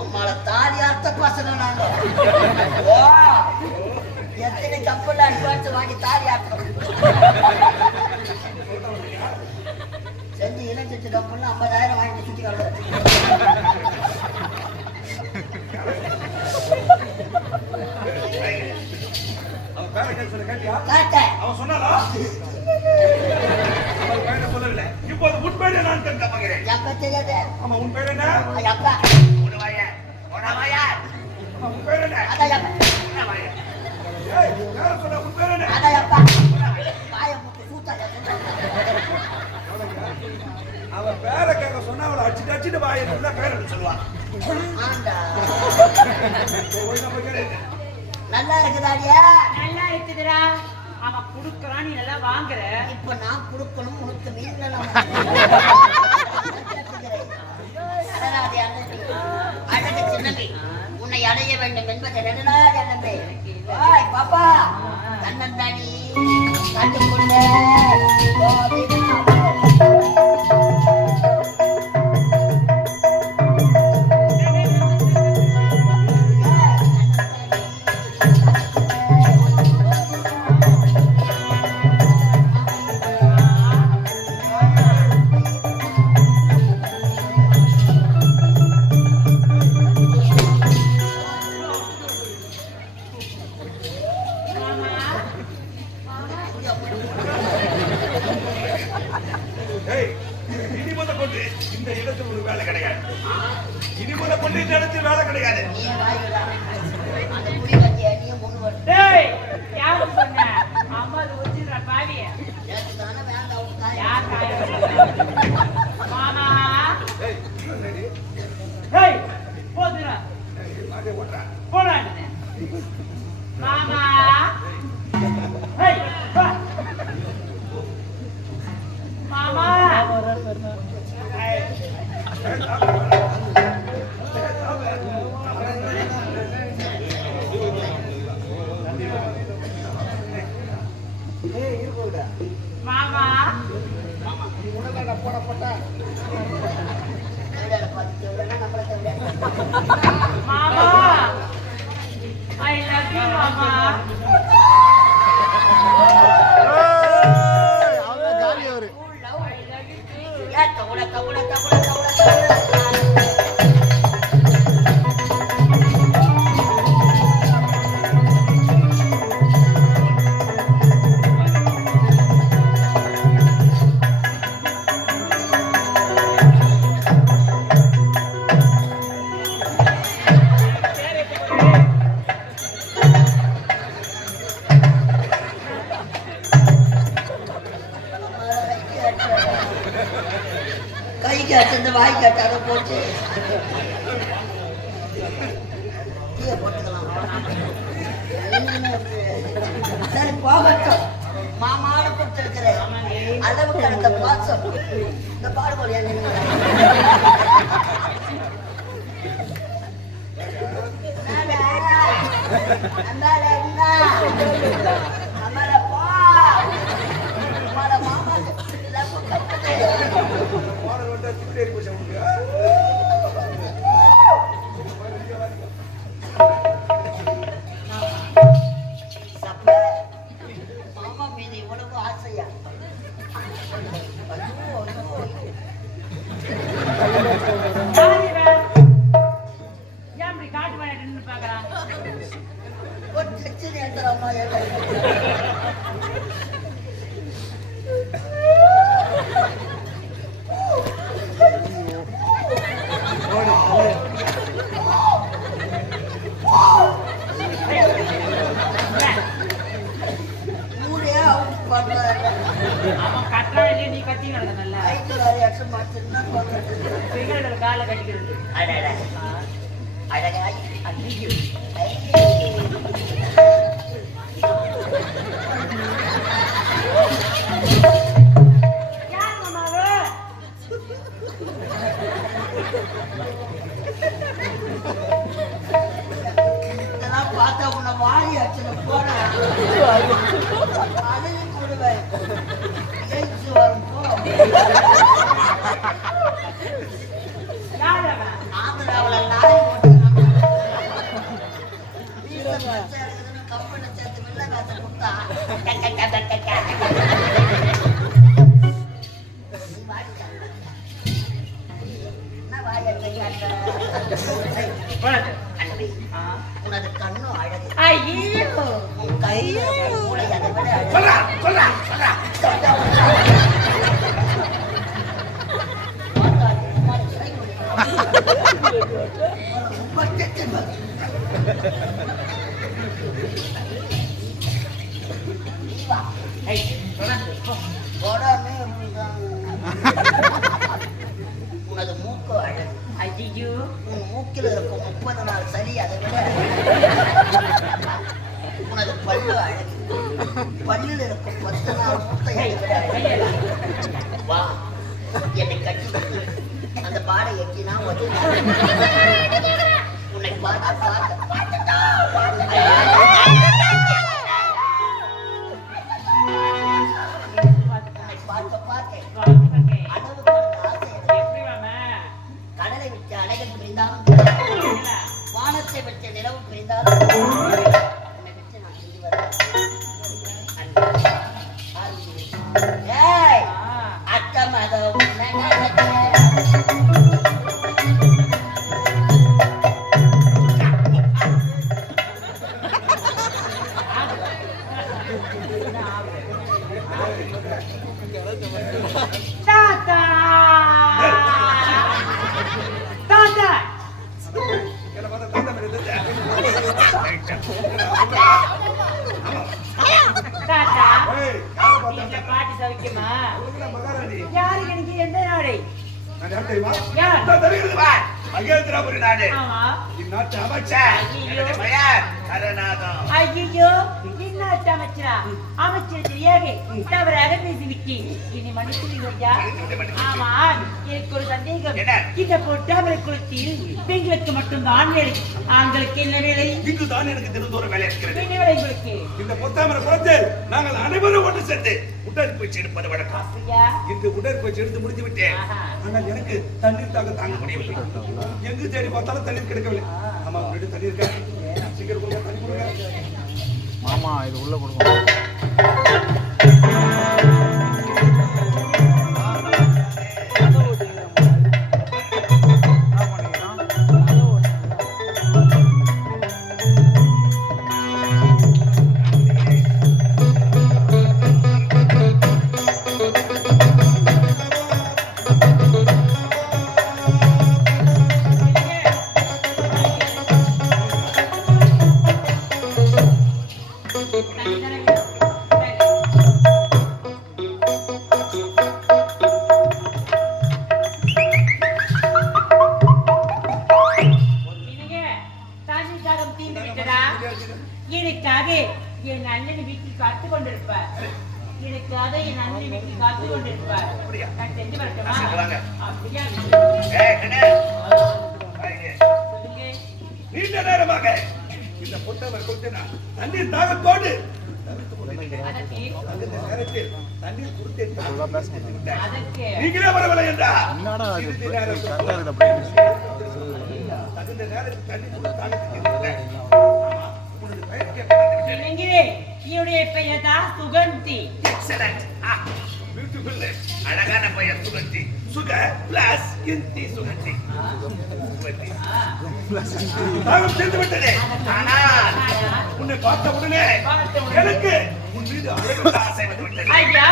உங்களை தாலி அர்த்த பசங்க நாங்க எத்தனை கப்பல் அட்வான்ஸ் வாங்கி தாலி ஆட்டோம் செஞ்சு இணைச்சு கப்பல் 50,000 வாங்கி சுத்தி காட்டுறேன். அவன் சொன்னாலா சொல்லவில்லை. இப்போது உன் பேர் நான் தெரிஞ்சுக்கிறேன். எப்ப தெரியாது? ஆமா, உன் பேர் என்ன? அப்பா உன் பேர் என்ன? அதான் அப்பா. யார சொன்ன உன் பேர் என்ன? அதான் அப்பா. வாயை மூட்டு சூத்தாங்க. அவன் பேரை கேட்க சொன்னா அவளை அடிச்சுட்டு வாயை பேரை சொல்லுவான். ஆண்டா நல்லா இருக்குதாடியா? நல்லா இருக்குதுடா. அவன் குடுக்கறான், நீ நல்லா வாங்குற. இப்ப நான் குடுக்கணும் உனக்கு வீட்டுல அழகு சின்னமே உன்னை அடைய வேண்டும் என்பதை நெடுநாள் எண்ணமே. பாப்பா தன்னந்தாடி கண்டுகொண்ட வாய் கேட்டாத போச்சு சரி போகட்டும். மாமாவோட கொடுத்திருக்கிற அளவுக்கு அடுத்த பாசம் இந்த பாடுபொழியா மாமா மீது இவ்வளவு ஆசையா? அவன் கட்டுறான் நீ கட்டி நடந்தல காலை கட்டிக்கிறது அழகாய் இதெல்லாம் பார்த்தா உன்னை வாரி அடிச்சுட்டு போன அதையும் கொடுவேன் ஜெயிச்சு வரும் போ. யார் அவன்? ஆந்திராவுல லாரி ஓட்டுறான். வீட்டுல பச்சை இருக்குதுன்னு கம்பெனி சேர்த்து வெள்ளை காசை கொடுத்தா நீ வாடி தரல. என்ன வாய் அடிக்க உனக்கு. அன்பி, ஆ. உனது கண்ணும் அழகு, ஐயோ. உன் கையில இருக்கிற மூளை அதை விட அழகு. சொல்றா சொல்றா சொல்றா பார்த்தாலே உம்மால சிறை கொடுக்கும். ரொம்ப கெட்டது. நீ வா. ஐய், உனக்கு. போ. உடனே அப்படிதான். உனது மூக்கு அழகு, ஐயோ. உன் மூக்கில் இருக்கும் 30 நாள் சளி அதை விட அழகு. உனது பல்லு அழகு, பல்லில் இருக்கும் 10 நாள் முட்டை அதை விட அழகு. வா, என்னை கட்டி அந்த பாடை எட்டினா உன்னை பார்த்து பார்க்க அளவு கடந்த ஆசை எனக்கு. எப்படி மாமா? கடலை விட்டு அலைகள் பிரிந்தாலும் என்ன? வானத்தை விட்டு நிலவு பிரிந்தாலும் உன்னை விட்டு நான் சென்று வரேன். ஏய், ஆ. அத்தமத உன்னை தாத்தா. தாத்தா. என்ன பார்த்தா தாத்தா மாதிரி இருந்துச்சு. தாத்தா. ஏய், யாரை பார்த்தா? இந்த பாட்டி சௌக்கியமா? உனக்கு நான் மகாராணி. யாருக்கு எனக்கு எந்த நாடு? நான் யார் தெரியுமா? யார்? இதோ தெரியுது வா. மகேந்திராபுரி நாடு. ஆமா. இந்நாட்டு அமைச்சர். என்னுடைய பெயர் கருணாகம். ஐயோ, இன்னாட்டு அமைச்சரா? அமைச்சர் தெரியாது தவறாக பேசிவிட்டேன். இனி மன்னித்து ஐயா. ஆமா, எனக்கு ஒரு சந்தேகம். என்ன? இந்த பொட்டாமரை குளத்தில் பெண்களுக்கு மட்டும்தான் வேலை, ஆண்களுக்கு என்ன வேலை? இங்குதான் எனக்கு தினந்தோறும் வேலை இருக்கிறது. என்ன வேலை உங்களுக்கு? இந்த பொத்தாமரை குளத்தில் நாங்கள் அனைவரும் ஒன்று சேர்ந்து உடற்பயிற்சி எடுப்பது வழக்கம். அப்படியா? இந்த உடற்பயிற்சி எடுத்து முடித்து விட்டேன். ஆஹா. ஆனால் எனக்கு தண்ணீர் தாங்க முடியவில்லை. எங்கு தேடி பார்த்தாலும் தண்ணீர் கிடைக்கவில்லை. ஆமா, உங்கள்கிட்ட தண்ணீர் இருக்கா? சீக்கிரம் கொடுங்க, தண்ணி கொடுங்க. மாமா இது உள்ள கொடுக்கணும். எனக்காக என் அண்ணன் வீட்டில் காத்து கொண்டிருப்பார். எனக்காக என் அண்ணன் வீட்டில் காத்து கொண்டிருப்பார். நான் சென்று வரட்டுமா? அப்படியா? சொல்லுங்க. நீண்ட நேரமாக இந்த பொத்தாமரை குளத்தில் நான் தண்ணீர் தாகத்தோடு அதற்கு அந்த நேரத்தில் தண்ணீர் கொடுத்தேன். அதற்கு நீங்களே வரவில்லை என்றா என்னடா அது இறுதி நேரத்தில் கரெக்டா இருக்குது அப்படியே. தகுந்த நேரத்தில் தண்ணீர் கொடுத்து தாகத்துக்கு உனது பெயர் கேட்க வந்துவிட்டேன். இளைஞரே, என்னுடைய பெயர் தான் சுகந்தி. எக்ஸலன்ட். பியூட்டிஃபுல். அழகான பெயர் சுகந்தி. சுக பிளஸ் இந்தி சுகந்தி. சுகந்தி. தாகம் தீர்ந்து விட்டது. ஆனால் உன்னை பார்த்த உடனே எனக்கு உன் மீது அளவில்லா ஆசை வந்து விட்டது. ஐயா,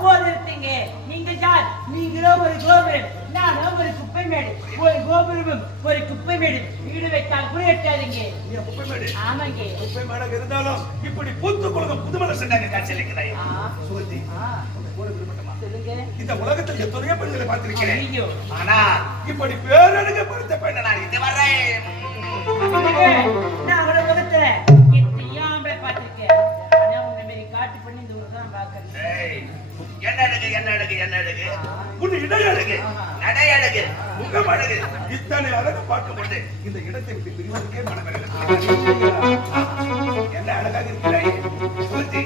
போதிருத்தீங்க. நீங்கள் தான். நீங்களோ ஒரு கோபுரம், நானோ ஒரு குப்பை மேடு. ஒரு கோபுரமும் ஒரு குப்பை மேடு வீடு வைத்தால் கூட எட்டாதீங்க. நீ குப்பை மேடு. ஆமாங்க. குப்பை மேடாக இருந்தாலும் இப்படி பூத்து குளம் புதுமலை சென்றாங்க காட்சியளிக்கிறாய். ஆ. சுகந்தி, ஆ, ஒரு விரும்பட்டுமா? சொல்லுங்க. இந்த உலகத்தில் எத்தனையோ பெண்களை பார்த்திருக்கிறேன். ஐயோ. ஆனா இப்படி பேரழகு படுத்த பெண்ணை நான் இதுவரை நான் அவளை உலகத்துல எத்தனையோ ஆம்பளை பார்த்திருக்கேன். ஆனா உன்னை மாரி காட்டு பண்ணி இந்த ஊருக்கு தான் பார்க்கறேன். ஏய், என்ன அழகு என்ன அழகு என்ன அழகு உன் இடை அழகு நடை அழகு, முகம் அழகு, இத்தனை அழகு பார்க்கும் பொழுது இந்த இடத்தை விட்டு பிரிவதற்கே மனமில்லை. என்ன அழகாக இருக்கிறாய் சுருதி,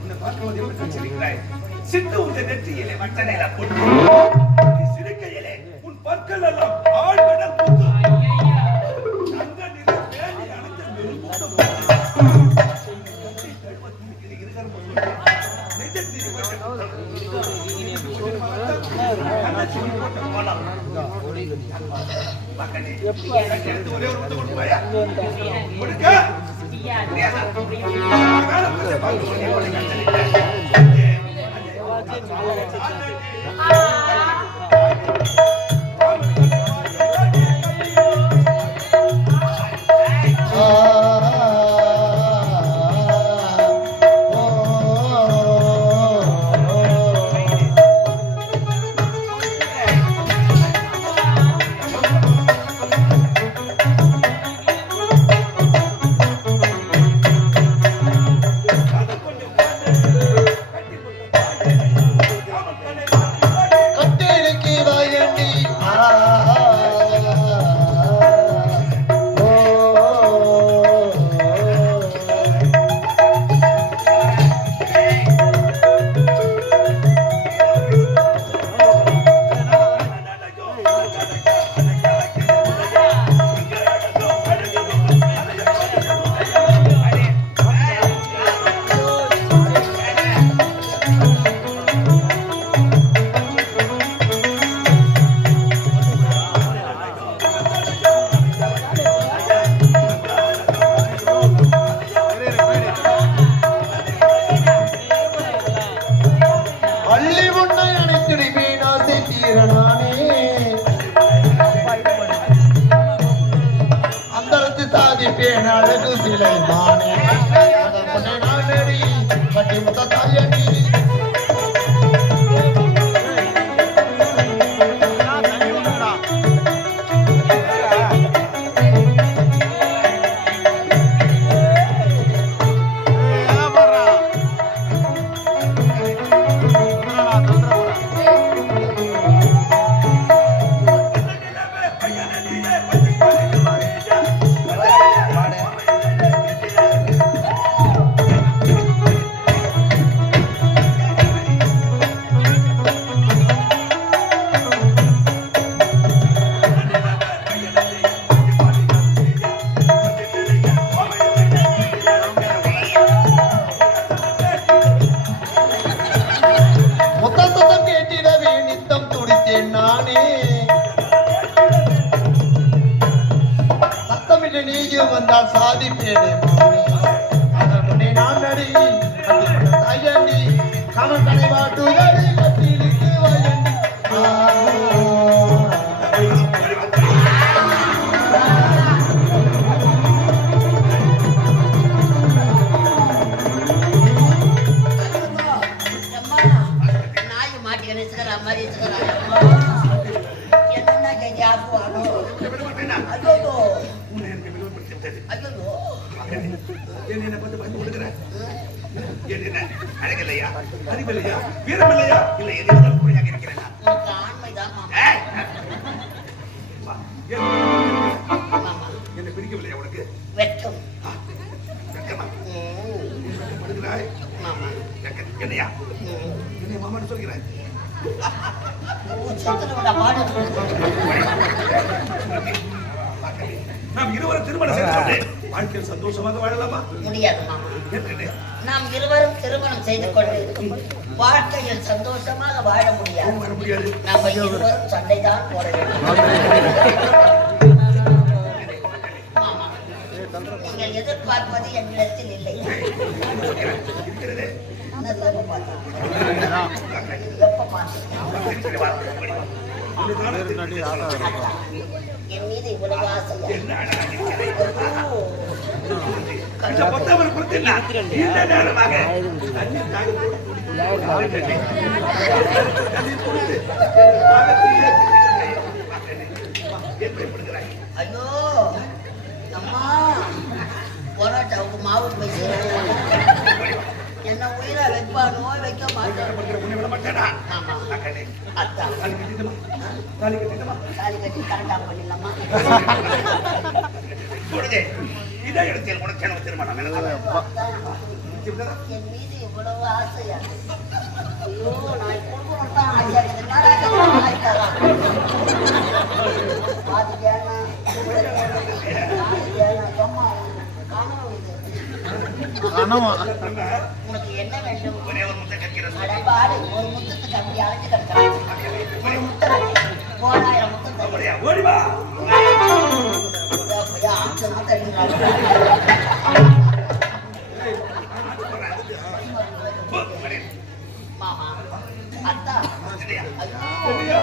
உன்னை பார்க்கும்போது எப்படி கச்சிருக்கிறாய். சித்து உங்க நெற்றியிலே மட்டனையில போட்டு நீ சிறுக்கையிலே உன் பற்கள் எல்லாம் ஆழ்கடல் பூத்து தங்க நிற வேலி அணைந்த பெருமூட்டம் ஒரே ஒரு முத்தம் கொடுத்து போயா கொடுக்க அழகு சிலை மானே நானடி பட்டி முத்த தாயடி வந்தால் சாதிப்பேனே மானே நான் நடி தாயண்டி கமன் கனை வாட்டுதடி கட்டிலுக்கு வயண்டி நாய் மாட்டிக்க நிச்சுக்கிறா மாதிரி என்னன்னா கேஜி ஆகுவானோ அதோ என்ன பார்த்து பயந்து கொடுக்குற என்ன அழகில்லையா அறிவில்லையா வீரமில்லையா இல்ல எதிர்த்து குறையாக இருக்கிறேன் என்ன பிடிக்கவில்லையா உனக்கு வெட்கம் வெட்கமா படுகிறாய் என்னையா என்னைய மாமான்னு சொல்கிறாய் நாம் இருவரும் திருமணம் செய்து கொண்டு வாழ்க்கையில் சந்தோஷமாக வாழலாமா? முடியாது மாமா. நாம் இருவரும் திருமணம் செய்து கொண்டு வாழ்க்கையில் சந்தோஷமாக வாழ முடியாது. நாம் இருவரும் சண்டைதான் போட வேண்டும். மாமா, நீங்கள் எதிர்பார்ப்பது என்னிடத்தில் இல்லை. எப்ப பார்த்தீங்க? என் மீது இவ்வளவு ஆசையா? ஐயோ அம்மா போராட்டாவுக்கு மாவு போய் என்ன உயிரை வைப்பானோ வைக்க மாட்டேன். தாலி கட்டிட்டமா தாலி கட்டி கரெக்டா பண்ணிடலாமா? பொழுதே இதே இடத்தில் உனக்கு எனக்கு திருமணம் எனக்கு என் மீது இவ்வளவு ஆசையா? ஐயோ, நான் கொடுக்கணும் தான் ஆசையா இருக்குது. என்னடா கஷ்டம் ஆயிட்டாரா? பாத்துட்டேன்னா, அம்மா கனவு இது. கனவா? உனக்கு என்ன வேண்டும்? ஒரே ஒரு முட்டை கற்கிற அடப்பாடு, ஒரு முத்தத்துக்கு அப்படி அழைச்சு கிடக்கிறான். ஒரு முத்தம் வேணும். 1000 முத்தம் தருகிறேன். ஓடி வா ஆச்சனா தருகிறாங்க. மாமா, அத்தா, ஐயோ, ஓடி வா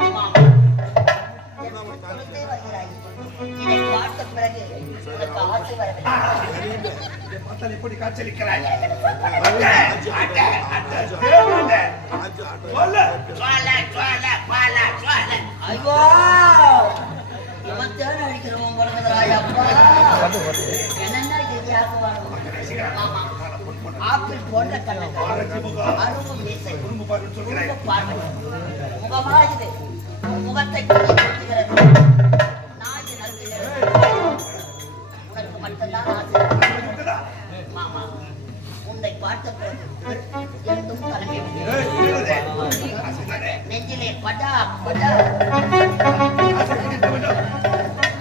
மாமா, கொடுத்தே வருகிறாய். இதை பார்த்த பிறகு உனக்கு ஆசை வரவில்லை. பார்த்தால் எப்படி காய்ச்சலிக்கிறாய் ஐயோ, இவன் தேன் அடிக்கிறவன் பொழுதுறாய் அப்பா. என்னென்ன தெரியாக்குவானோ. மாமா, ஆப்பிள் போன்ற கண்ணுகள், அரும்பு மீசை, குறும்பு பார்வை, முகமாகுது, முகத்தை கொத்துகிறது, நாய் நறுக்குகிறது. உனக்கு மட்டும்தான் ஆசை. மாமா, உன்னை பார்த்த பிறகு எந்தும் கலங்கி நெஞ்சிலே படா படா.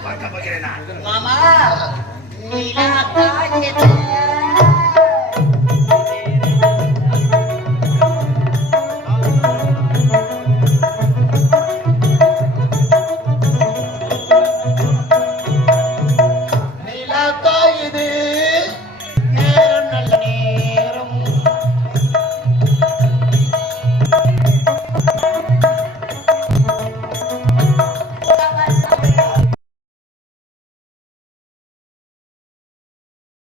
பார்க்க போகிறேன் நான் மாமா, நீலா காஞ்சது